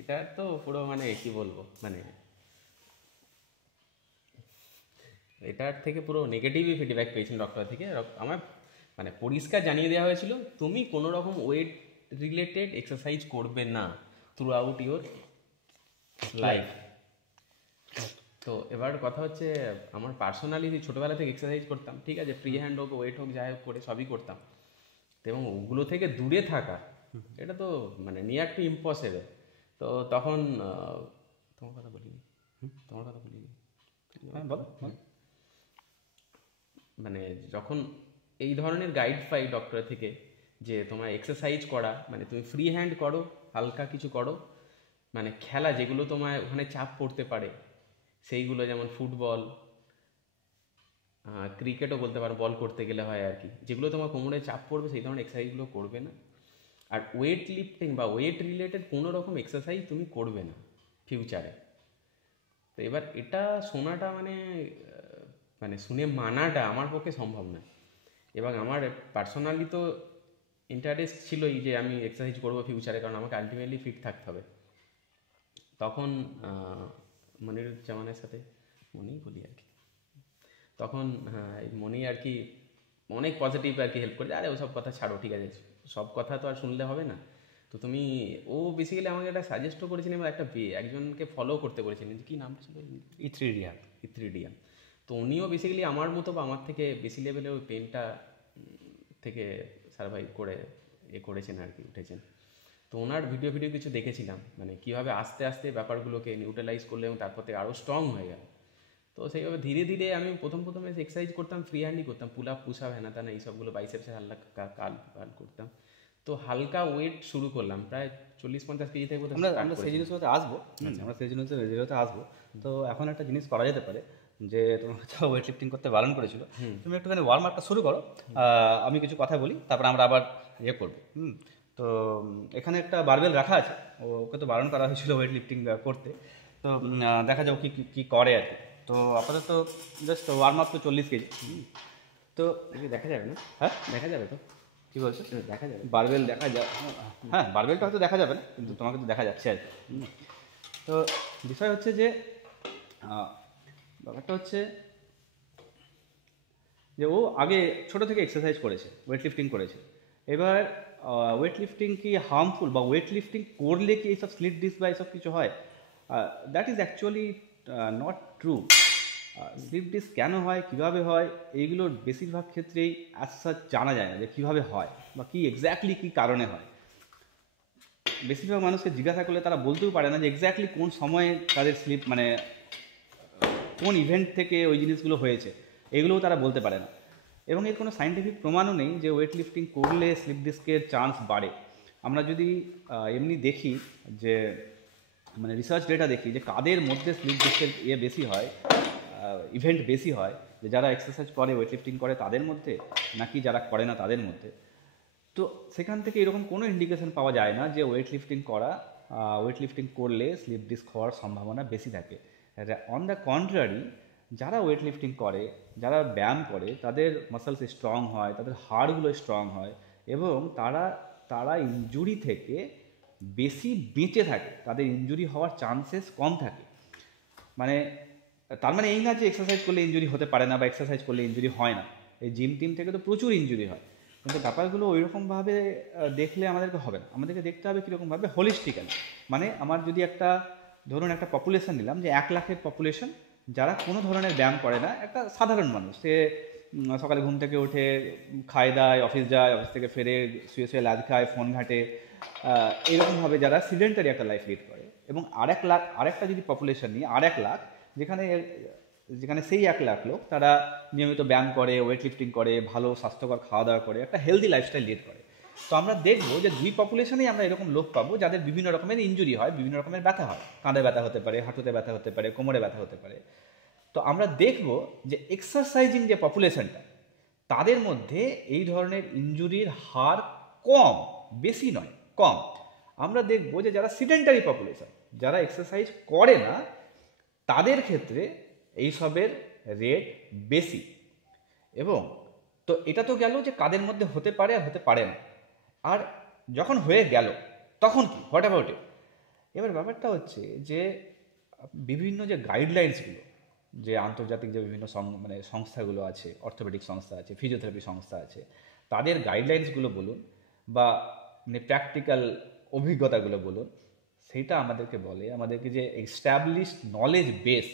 এটা তো পুরো মানে কি বলবো, মানে এটার থেকে পুরো নেগেটিভই ফিডব্যাক পেয়েছেন ডক্টর থেকে। আমার মানে পরিষ্কার জানিয়ে দেওয়া হয়েছিল তুমি কোনো রকম ওয়েট রিলেটেড এক্সারসাইজ করবে না থ্রু আউট ইউর লাইফ। তো এবার কথা হচ্ছে আমার পার্সোনালি ছোটোবেলা থেকে এক্সারসাইজ করতাম, ঠিক আছে, ফ্রি হ্যান্ড হোক ওয়েট হোক যাই হোক করে সবই করতাম, তো এবং ওগুলো থেকে দূরে থাকা এটা তো মানে নিয়ার টু ইম্পসিবল। তো তখন তোমার কথা বলিনি, হ্যাঁ বলো। মানে যখন এই ধরনের গাইড পাই ডক্টরের থেকে যে তোমার এক্সারসাইজ করা মানে তুমি ফ্রি হ্যান্ড করো, হালকা কিছু করো, মানে খেলা যেগুলো তোমার ওখানে চাপ পড়তে পারে সেইগুলো, যেমন ফুটবল, ক্রিকেটও বলতে পারো, বল করতে গেলে হয় আর কি, যেগুলো তোমার কোমরে চাপ পড়বে সেই ধরনের এক্সারসাইজগুলো করবে না। আর ওয়েট লিফটিং বা ওয়েট রিলেটেড কোনো রকম এক্সারসাইজ তুমি করবে না ফিউচারে। তো এবার এটা শোনাটা মানে মানে শুনে মানাটা আমার পক্ষে সম্ভব না। এবং আমার পার্সোনালি তো ইন্টারেস্ট ছিলই যে আমি এক্সারসাইজ করবো ফিউচারে, কারণ আমাকে আলটিমেটলি ফিট থাকতে হবে। তখন মনিরুজ্জামানের সাথে, মনি বলি আর কি, তখন মনি আর কি অনেক পজিটিভ আর কি হেল্প করে, আরে ওসব কথা ছাড়ো, ঠিক আছে, সব কথা তো আর শুনলে হবে না। তো তুমি, ও বেসিক্যালি আমাকে একটা সাজেস্টও করেছিলেন এবং একজনকে ফলো করতে বলেছিলেন, কী নামটা ছিল, ইথ্রিডিয়াম। তো উনিও বেসিক্যালি আমার মতো বা আমার থেকে বেশি লেভেলে ওই পেনটা থেকে সার্ভাইভ করে করেছেন আর কি, উঠেছেন। তো ওনার ভিডিও কিছু দেখেছিলাম, মানে কীভাবে আস্তে আস্তে ব্যাপারগুলোকে নিউট্রালাইজ করলে এবং তারপর থেকে আরও স্ট্রং হয়ে গেল। তো সেইভাবে ধীরে ধীরে আমি প্রথমে এক্সারসাইজ করতাম, ফ্রি হ্যান্ডই করতাম, পুল আপ পুশ আপ হ্যানা ত্যানা এইসবগুলো, বাইসেপসের হালকা কাল করতাম। তো হালকা ওয়েট শুরু করলাম, প্রায় 40-50 কেজি থেকে আমরা সেই জিনিসগুলোতে আসবো, আসবো। তো এখন একটা জিনিস করা যেতে পারে, যে তোমার হচ্ছে ওয়েট লিফটিং করতে বারণ করেছিল, তুমি একটুখানি ওয়ার্ম আপটা শুরু করো, আমি কিছু কথা বলি, তারপর আমরা আবার করবো। তো এখানে একটা বারবেল রাখা আছে, ওকে তো বারণ করা হয়েছিল ওয়েট লিফটিং করতে, তো দেখা যাও কি করে আর কি। তো আপাতত জাস্ট ওয়ার্ম আপ তো 40 কেজি। তো দেখা যাবে না? হ্যাঁ দেখা যাবে তো, কী বলছো? দেখা যাবে, বারবেল দেখা যাবে, হ্যাঁ বারবেলটা হয়তো দেখা যাবে না, কিন্তু তোমাকে তো দেখা যাচ্ছে আর কি। তো বিষয় হচ্ছে যে ব্যাপারটা হচ্ছে যে ও আগে ছোটো থেকে এক্সারসাইজ করেছে, ওয়েট লিফটিং করেছে। এবার ওয়েট লিফটিং কি হার্মফুল বা ওয়েট লিফটিং করলে কি এইসব স্লিপ ডিস্ক বা এইসব কিছু হয়? That is actually not true. Slip disc কেন হয়, কীভাবে হয়, এইগুলোর বেশিরভাগ ক্ষেত্রেই আচ্ছা জানা যায় না যে কীভাবে হয় বা কী এক্স্যাক্টলি কী কারণে হয়। বেশিরভাগ মানুষকে জিজ্ঞাসা করলে তারা বলতেও পারে না যে এক্স্যাক্টলি কোন সময়ে তাদের স্লিপ মানে কোন ইভেন্ট থেকে ওই জিনিসগুলো হয়েছে, এগুলোও তারা বলতে পারে না। এবং এর কোনো সায়েন্টিফিক প্রমাণও নেই যে ওয়েট লিফটিং করলে স্লিপ ডিস্কের চান্স বাড়ে। আমরা যদি এমনি দেখি যে মানে রিসার্চ ডেটা দেখি যে কাদের মধ্যে স্লিপ ডিস্কের বেশি হয়, ইভেন্ট বেশি হয়, যে যারা এক্সারসাইজ করে ওয়েট লিফটিং করে তাদের মধ্যে নাকি যারা করে না তাদের মধ্যে। তো সেখান থেকে এরকম কোনো ইন্ডিকেশন পাওয়া যায় না যে ওয়েট লিফটিং করলে স্লিপ ডিস্ক হওয়ার সম্ভাবনা বেশি থাকে। অন দ্য কন্ট্রারি, যারা ওয়েট লিফটিং করে, যারা ব্যায়াম করে, তাদের মাসলস স্ট্রং হয়, তাদের হাড়গুলো স্ট্রং হয় এবং তারা ইনজুরি থেকে বেশি বেঁচে থাকে, তাদের ইনজুরি হওয়ার চান্সেস কম থাকে। মানে তার মানে এই না যে এক্সারসাইজ করলে ইনজুরি হতে পারে না বা এক্সারসাইজ করলে ইনজুরি হয় না। এই জিম টিম থেকে তো প্রচুর ইনজুরি হয়, কিন্তু ব্যাপারগুলো ওইরকমভাবে দেখলে আমাদেরকে হবে না। আমাদেরকে দেখতে হবে কীরকমভাবে, হোলিস্টিক্যালি। মানে আমার যদি ধরুন একটা পপুলেশন নিলাম, যে 1 লাখের পপুলেশন যারা কোনো ধরনের ব্যায়াম করে না, একটা সাধারণ মানুষ, সে সকালে ঘুম থেকে উঠে খায় দায়, অফিস যায়, অফিস থেকে ফেরে শুয়ে লাদ খায়, ফোন ঘাটে, এরকমভাবে যারা সিডেন্টারি একটা লাইফ লিড করে। এবং আরেকটা যদি পপুলেশন নিই, 1 লাখ, যেখানে সেই 1 লাখ লোক তারা নিয়মিত ব্যায়াম করে, ওয়েট লিফটিং করে, ভালো স্বাস্থ্যকর খাওয়া দাওয়া করে, একটা হেলদি লাইফস্টাইল লিড করে। তো আমরা দেখবো যে 2 পপুলেশনেই আমরা এরকম লোক পাবো যাদের বিভিন্ন রকমের ইনজুরি হয়, বিভিন্ন রকমের ব্যথা হয়, কাঁধে ব্যথা হতে পারে, হাঁটুতে ব্যথা হতে পারে, কোমরে ব্যথা হতে পারে। তো আমরা দেখবো যে এক্সারসাইজিং যে পপুলেশনটা, তাদের মধ্যে এই ধরনের ইনজুরির হার কম, বেশি নয়, কম। আমরা দেখবো যে যারা সিডেন্টারি পপুলেশন, যারা এক্সারসাইজ করে না, তাদের ক্ষেত্রে এইসবের রেট বেশি। এবং তো এটা তো গেল যে কাদের মধ্যে হতে পারে আর হতে পারে না। আর যখন হয়ে গেল তখন কি, হোয়াট অ্যাবাউট ইট? এবার ব্যাপারটা হচ্ছে যে বিভিন্ন যে গাইডলাইন্সগুলো, যে আন্তর্জাতিক যে বিভিন্ন সংস্থাগুলো আছে, অর্থোপেডিক সংস্থা আছে, ফিজিওথেরাপি সংস্থা আছে, তাদের গাইডলাইন্সগুলো বলুন বা মানে প্র্যাকটিক্যাল অভিজ্ঞতাগুলো বলুন, সেইটা আমাদেরকে বলে আমাদেরকে যে এস্টাবলিশড নলেজ বেস,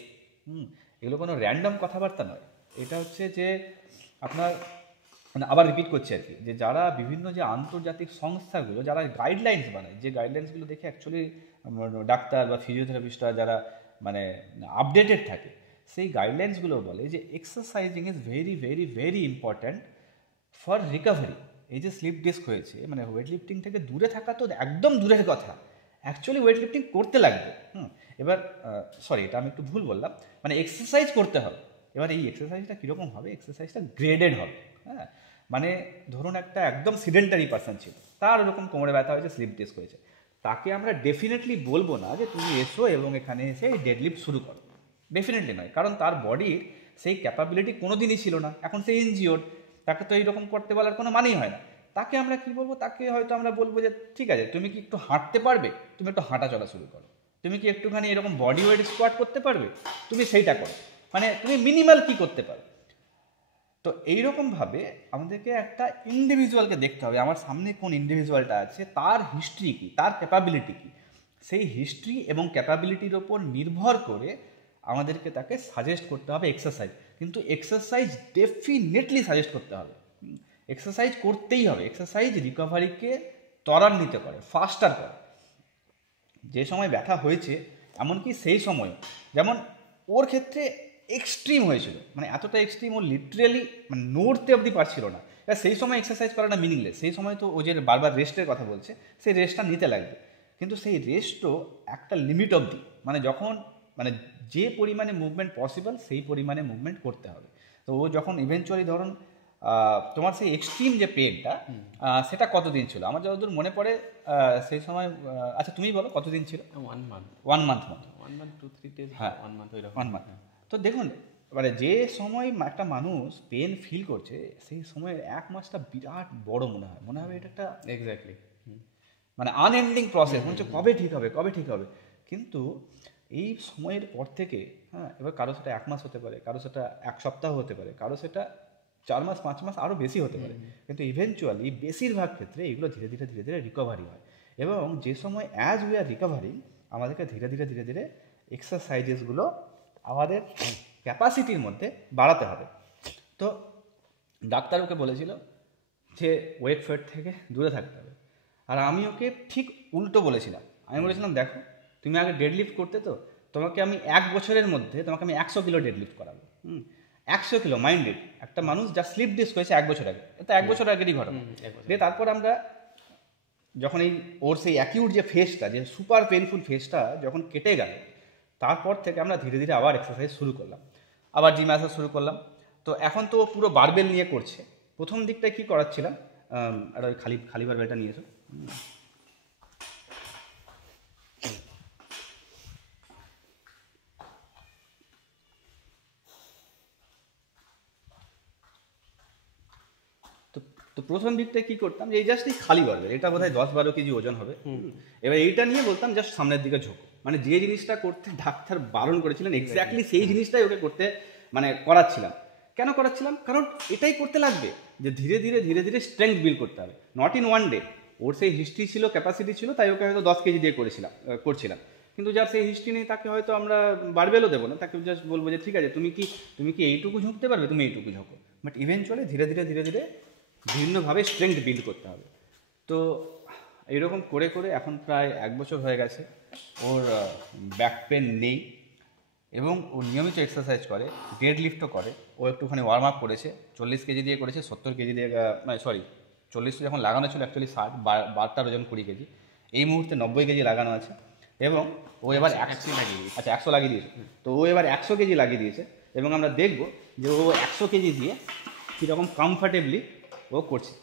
এগুলো কোনো র্যান্ডম কথাবার্তা নয়। এটা হচ্ছে যে আপনার মানে আবার রিপিট করছি আর কি, যে যারা বিভিন্ন যে আন্তর্জাতিক সংস্থাগুলো যারা গাইডলাইন্স বানায়, যে গাইডলাইন্সগুলো দেখে অ্যাকচুয়ালি ডাক্তার বা ফিজিওথেরাপিস্টরা যারা মানে আপডেটেড থাকে, সেই গাইডলাইন্সগুলো বলে যে exercising is very very very important for recovery. এই যে স্লিপ ডিস্ক হয়েছে, মানে ওয়েট লিফটিং থেকে দূরে থাকা তো একদম দূরের কথা, অ্যাকচুয়ালি ওয়েট লিফটিং করতে লাগবে। এবার সরি, এটা আমি একটু ভুল বললাম, মানে এক্সারসাইজ করতে হবে। এবার এই এক্সারসাইজটা কীরকম হবে, এক্সারসাইজটা গ্রেডেড হবে। হ্যাঁ, মানে ধরুন একটা একদম সিডেন্টারি পার্সন ছিল, তার ওরকম কোমরে ব্যথা হয়েছে, স্লিপ ডিস্ক হয়েছে, তাকে আমরা ডেফিনেটলি বলবো না যে তুমি এসো এবং এখানে এসে ডেডলিফট শুরু করো, ডেফিনেটলি নয়। কারণ তার বডির সেই ক্যাপাবিলিটি কোনো দিনই ছিল না, এখন সে ইনজিওর্ড, তাকে তো এইরকম করতে বলার কোনো মানেই হয় না। তাকে আমরা কি বলবো, তাকে হয়তো আমরা বলবো যে ঠিক আছে তুমি কি একটু হাঁটতে পারবে, তুমি একটু হাঁটা চলা শুরু করো, তুমি কি একটুখানি এরকম বডি ওয়েট স্কোয়াট করতে পারবে, তুমি সেইটা করো, মানে তুমি মিনিমাল কি করতে পারো। তো এইরকমভাবে আমাদেরকে একটা ইন্ডিভিজুয়ালকে দেখতে হবে, আমার সামনে কোন ইন্ডিভিজুয়ালটা আছে, তার হিস্ট্রি কী, তার ক্যাপাবিলিটি কী, সেই হিস্ট্রি এবং ক্যাপাবিলিটির ওপর নির্ভর করে আমাদেরকে তাকে সাজেস্ট করতে হবে এক্সারসাইজ। কিন্তু এক্সারসাইজ ডেফিনেটলি সাজেস্ট করতে হবে, এক্সারসাইজ করতেই হবে। এক্সারসাইজ রিকভারিকে ত্বরান্বিত করে, ফাস্টার করে। যে সময় ব্যথা হয়েছে, এমনকি সেই সময় যেমন ওর ক্ষেত্রে এক্সট্রিম হয়েছিল, মানে এতটা এক্সট্রিম ও লিটারেলি মানে নড়তে অবধি পারছিল না, সেই সময় এক্সারসাইজ করাটা মিনিংলেস। সেই সময় তো ও যে বারবার রেস্টের কথা বলছে, সেই রেস্টটা নিতে লাগবে, কিন্তু সেই রেস্টও একটা লিমিট অবধি, মানে যখন মানে যে পরিমাণে মুভমেন্ট পসিবল সেই পরিমাণে মুভমেন্ট করতে হবে। তো ও যখন ইভেনচুয়ালি ধরুন তোমার সেই এক্সট্রিম যে পেনটা, সেটা কতদিন ছিল আমার যতদূর মনে পড়ে, সেই সময় আচ্ছা তুমি বলো কতদিন ছিল? 1 month, 1 month মতো, 1 month 2-3 days, হ্যাঁ 1 month ওইরকম। 1 month। তো দেখুন, মানে যে সময় একটা মানুষ পেন ফিল করছে, সেই সময়ের 1 মাসটা বিরাট বড় মনে হবে এটা একটা এক্স্যাক্টলি মানে আনএন্ডিং প্রসেস, মনে হচ্ছে কবে ঠিক হবে কবে ঠিক হবে। কিন্তু এই সময়ের পর থেকে, হ্যাঁ, এবার কারো সেটা 1 মাস হতে পারে, কারো সেটা 1 সপ্তাহ হতে পারে, কারো সেটা 4 মাস 5 মাস আরও বেশি হতে পারে, কিন্তু ইভেনচুয়ালি বেশিরভাগ ক্ষেত্রে এগুলো ধীরে ধীরে ধীরে ধীরে রিকভারি হয়। এবং যে সময় অ্যাজ উই আর রিকভারিং, আমাদেরকে ধীরে ধীরে ধীরে ধীরে এক্সারসাইজেসগুলো আমাদের ক্যাপাসিটির মধ্যে বাড়াতে হবে। তো ডাক্তার ওকে বলেছিল যে ওয়েট ফেট থেকে দূরে থাকতে হবে, আর আমি ওকে ঠিক উল্টো বলেছিলাম। আমি বলেছিলাম দেখো তুমি আগে ডেডলিফট করতে, তো তোমাকে আমি 1 বছরের মধ্যে তোমাকে আমি 100 কিলো ডেডলিফট করাবো। 100 কিলো, মাইন্ডেড, একটা মানুষ যা স্লিপ ডিস্ক হয়েছে 1 বছর আগে, এটা 1 বছর আগেরই ঘটনা। দিয়ে তারপর আমরা যখন এই ওর সেই অ্যাকিউট যে ফেজটা, যে সুপার পেনফুল ফেজটা যখন কেটে গেল, তারপর থেকে আমরা ধীরে ধীরে আবার এক্সারসাইজ শুরু করলাম, আবার জিম আসা শুরু করলাম। তো এখন তো পুরো বারবেল নিয়ে করছে। প্রথম দিকটায় কী করাচ্ছিলাম, আর ওই খালি খালি বারবেলটা নিয়েছো, তো প্রথম দিকটায় কী করতাম, যে এই জাস্ট এই খালি বারবেল, এটা বোধহয় 10-12 কেজি ওজন হবে। এবার এইটা নিয়ে বলতাম জাস্ট সামনের দিকে ঝোঁকো, মানে যে জিনিসটা করতে ডাক্তার বারণ করেছিলেন এক্স্যাক্টলি সেই জিনিসটাই ওকে করতে মানে করাচ্ছিলাম। কেন করাচ্ছিলাম, কারণ এটাই করতে লাগবে, যে ধীরে ধীরে ধীরে ধীরে স্ট্রেংথ বিল্ড করতে হবে, নট ইন ওয়ান ডে। ওর সেই হিস্ট্রি ছিল, ক্যাপাসিটি ছিল, তাই ওকে হয়তো 10 কেজি দিয়ে করছিলাম। কিন্তু যার সেই হিস্ট্রি নেই তাকে হয়তো আমরা বারবেলও দেবো না, তাকে জাস্ট বলবো যে ঠিক আছে তুমি কি এইটুকু ঝুঁকতে পারবে, তুমি এইটুকু ঝোঁকো। বাট ইভেনচুয়ালি ধীরে ধীরে ধীরে ধীরে বিভিন্নভাবে স্ট্রেংথ বিল্ড করতে হবে। তো এইরকম করে করে এখন প্রায় 1 বছর হয়ে গেছে, ওর ব্যাক পেন নেই এবং ও নিয়মিত এক্সারসাইজ করে, ডেড লিফটও করে। ও একটুখানি ওয়ার্ম আপ করেছে, 40 কেজি দিয়ে করেছে, 70 কেজি দিয়ে, মানে সরি 40 যখন লাগানো ছিল অ্যাকচুয়ালি 60, বারটার ওজন 20 কেজি, এই মুহূর্তে 90 কেজি লাগানো আছে। এবং ও এবার 100 লাগিয়ে দিয়েছে, আচ্ছা 100 লাগিয়ে দিয়েছে, তো ও এবার 100 কেজি লাগিয়ে দিয়েছে। এবং আমরা দেখব যে ও 100 কেজি দিয়ে কীরকম কমফর্টেবলি ও করছে।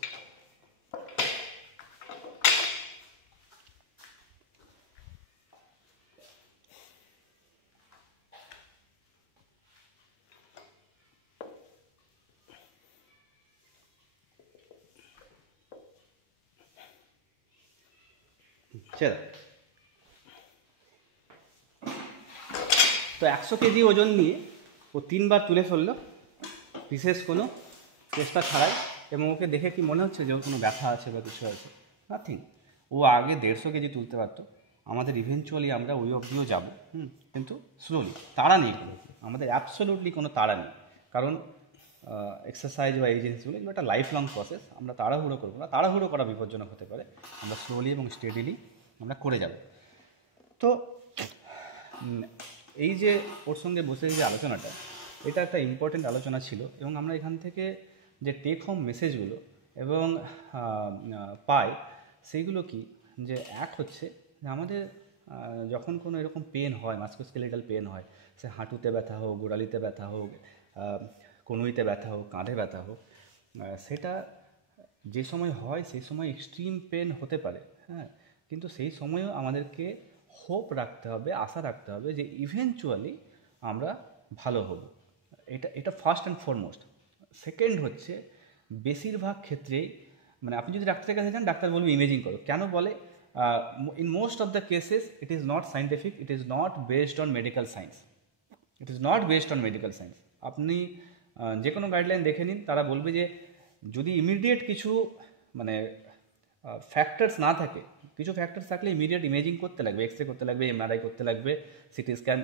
চলো, তো 100 কেজি ওজন নিয়ে ও 3 বার তুলে ফেললো, বিশেষ কোনো চেষ্টা ছাড়াই, এবং ওকে দেখে কি মনে হচ্ছে যে ওর কোনো ব্যথা আছে বা কিছু আছে? নাথিং। ও আগে 150 কেজি তুলতে পারতো, আমাদের ইভেনচুয়ালি আমরা ওই অবধিও যাবো, কিন্তু স্লোলি, তাড়া নেই কোনো, আমাদের অ্যাবসোলুটলি কোনো তাড়া নেই। কারণ এক্সারসাইজ বা এই জিনিসগুলো এগুলো একটা লাইফ লং প্রসেস, আমরা তাড়াহুড়ো করবো না, তাড়াহুড়ো করা বিপজ্জনক হতে পারে, আমরা স্লোলি এবং স্টেডিলি আমরা করে যাব। তো এই যে ওর সঙ্গে বসে যে আলোচনাটা, এটা একটা ইম্পর্টেন্ট আলোচনা ছিল, এবং আমরা এখান থেকে যে টেক হোম মেসেজগুলো এবং পাই সেইগুলো কি, যে এক হচ্ছে যে আমাদের যখন কোনো এরকম পেন হয়, মাস্কুলোস্কেলেটাল পেন হয়, সে হাঁটুতে ব্যথা হোক, গোড়ালিতে ব্যথা হোক, কনুইতে ব্যথা হোক, কাঁধে ব্যথা হোক, সেটা যে সময় হয় সেই সময় এক্সট্রিম পেন হতে পারে, হ্যাঁ, কিন্তু সেই সময়ও আমাদেরকে হোপ রাখতে হবে, আশা রাখতে হবে যে ইভেনচুয়ালি আমরা ভালো হব। এটা ফার্স্ট অ্যান্ড ফরমোস্ট। সেকেন্ড হচ্ছে, বেশিরভাগ ক্ষেত্রেই মানে আপনি যদি ডাক্তারের কাছে যান, ডাক্তার বলবে ইমেজিং করো। কেন বলে? In most of the cases it is not scientific, it is not based on medical science, it is not based on medical science. আপনি যে কোনো গাইডলাইন দেখে নিন, তারা বলবে যে যদি ইমিডিয়েট কিছু মানে ফ্যাক্টরস না থাকে, কিছু ফ্যাক্টরস থাকলে ইমিডিয়েট ইমেজিং করতে লাগবে, এক্স রে করতে লাগবে, এমআরআই করতে লাগবে, সিটি স্ক্যান,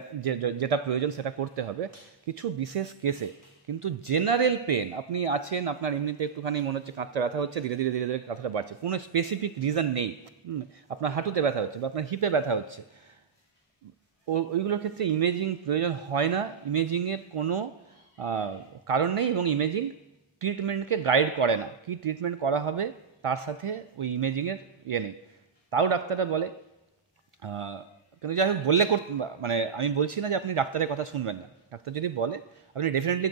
যেটা প্রয়োজন সেটা করতে হবে কিছু বিশেষ কেসে। কিন্তু জেনারেল পেন, আপনি আছেন, আপনার এমনিতে একটুখানি মনে হচ্ছে কাঁধটা ব্যথা হচ্ছে, ধীরে ধীরে ধীরে ধীরে কাঁথাটা বাড়ছে, কোনো স্পেসিফিক রিজন নেই, আপনার হাঁটুতে ব্যথা হচ্ছে বা আপনার হিপে ব্যথা হচ্ছে, ওইগুলোর ক্ষেত্রে ইমেজিং প্রয়োজন হয় না, ইমেজিংয়ের কোনো কারণ নেই, এবং ইমেজিং ট্রিটমেন্টকে গাইড করে না, কি ট্রিটমেন্ট করা হবে তার সাথে ওই ইমেজিংয়ের নেই। তাও ডাক্তাররা বলে, কিন্তু যাই হোক বললে মানে আমি বলছি না যে আপনি ডাক্তারের কথা শুনবেন না, ডাক্তার যদি বলে আপনি ডেফিনেটলি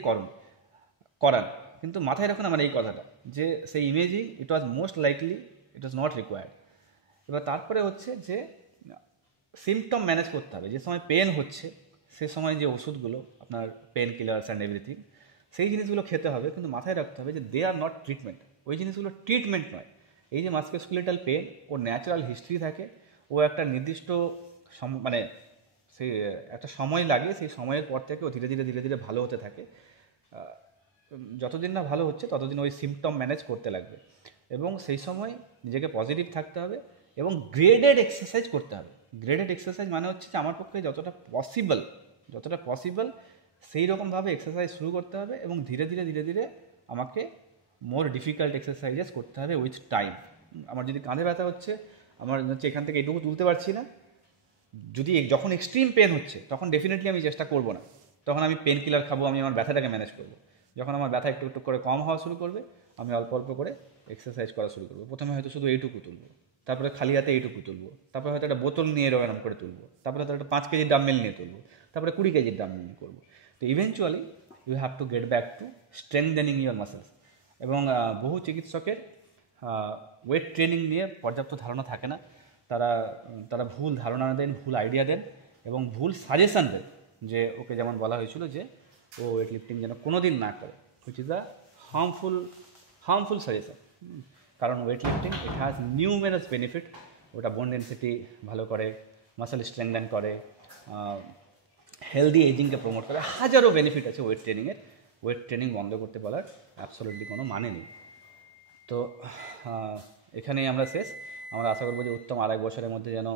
করান, কিন্তু মাথায় রাখুন আমার এই কথাটা, যে সেই imaging it was most likely it was not required. এবার তারপরে হচ্ছে যে সিমটম ম্যানেজ করতে হবে, যে সময় পেন হচ্ছে সে সময় যে ওষুধগুলো আপনার পেন কিলার্স অ্যান্ড এভরিথিং, সেই জিনিসগুলো খেতে হবে, কিন্তু মাথায় রাখতে হবে যে দে আর নট ট্রিটমেন্ট, ওই জিনিসগুলো ট্রিটমেন্ট নয়। এই যে মাস্কুলোস্কেলেটাল পেন, ওর ন্যাচারাল হিস্ট্রি থাকে, ও একটা নির্দিষ্ট মানে সেই একটা সময় লাগে, সেই সময়ের পর থেকে ও ধীরে ধীরে ধীরে ধীরে ভালো হতে থাকে, যতদিন না ভালো হচ্ছে ততদিন ওই সিমটম ম্যানেজ করতে লাগবে, এবং সেই সময় নিজেকে পজিটিভ থাকতে হবে এবং গ্রেডেড এক্সারসাইজ করতে হবে। গ্রেডেড এক্সারসাইজ মানে হচ্ছে যে আমার পক্ষে যতটা পসিবল সেই রকমভাবে এক্সারসাইজ শুরু করতে হবে, এবং ধীরে ধীরে ধীরে ধীরে আমাকে মোর ডিফিকাল্ট এক্সারসাইজেস করতে হবে উইথ টাইম। আমার যদি কাঁধে ব্যথা হচ্ছে, আমার হচ্ছে এখান থেকে এটুকু তুলতে পারছি না, যদি যখন এক্সট্রিম পেন হচ্ছে তখন ডেফিনেটলি আমি চেষ্টা করবো না, তখন আমি পেন কিলার খাবো, আমি আমার ব্যথাটাকে ম্যানেজ করবো। যখন আমার ব্যথা একটু একটু করে কম হওয়া শুরু করবে, আমি অল্প অল্প করে এক্সারসাইজ করা শুরু করবো। প্রথমে হয়তো শুধু এইটুকু তুলবো, তারপরে খালি হাতে এইটুকু তুলবো, তারপরে হয়তো একটা বোতল নিয়ে এরকম করে তুলবো, তারপরে হয়তো একটা 5 কেজির ডাম্বেল নিয়ে তুলবো, তারপরে 20 কেজির ডাম্বেল নিয়ে করবো। তো eventually you have to get back to strengthening your muscles. এবং বহু চিকিৎসকের ওয়েট ট্রেনিং নিয়ে পর্যাপ্ত ধারণা থাকে না, তারা ভুল ধারণা দেন, ভুল আইডিয়া দেন এবং ভুল সাজেশান দেন, যে ওকে যেমন বলা হয়েছিল যে ও ওয়েট লিফটিং যেন কোনো দিন না করে, which is a harmful suggestion. কারণ weight lifting it has numerous benefit, ওটা বোন ডেন্সিটি ভালো করে, মাসেল স্ট্রেংথেন করে, হেলদি এজিংকে প্রমোট করে, হাজারো বেনিফিট আছে ওয়েট ট্রেনিংয়ের। ওয়েট ট্রেনিং বন্ধ করতে বলার অ্যাবসলিউটলি কোনো মানে নেই। তো এখানেই আমরা শেষ। আমরা আশা করবো যে উত্তম 2.5 বছরের মধ্যে যেন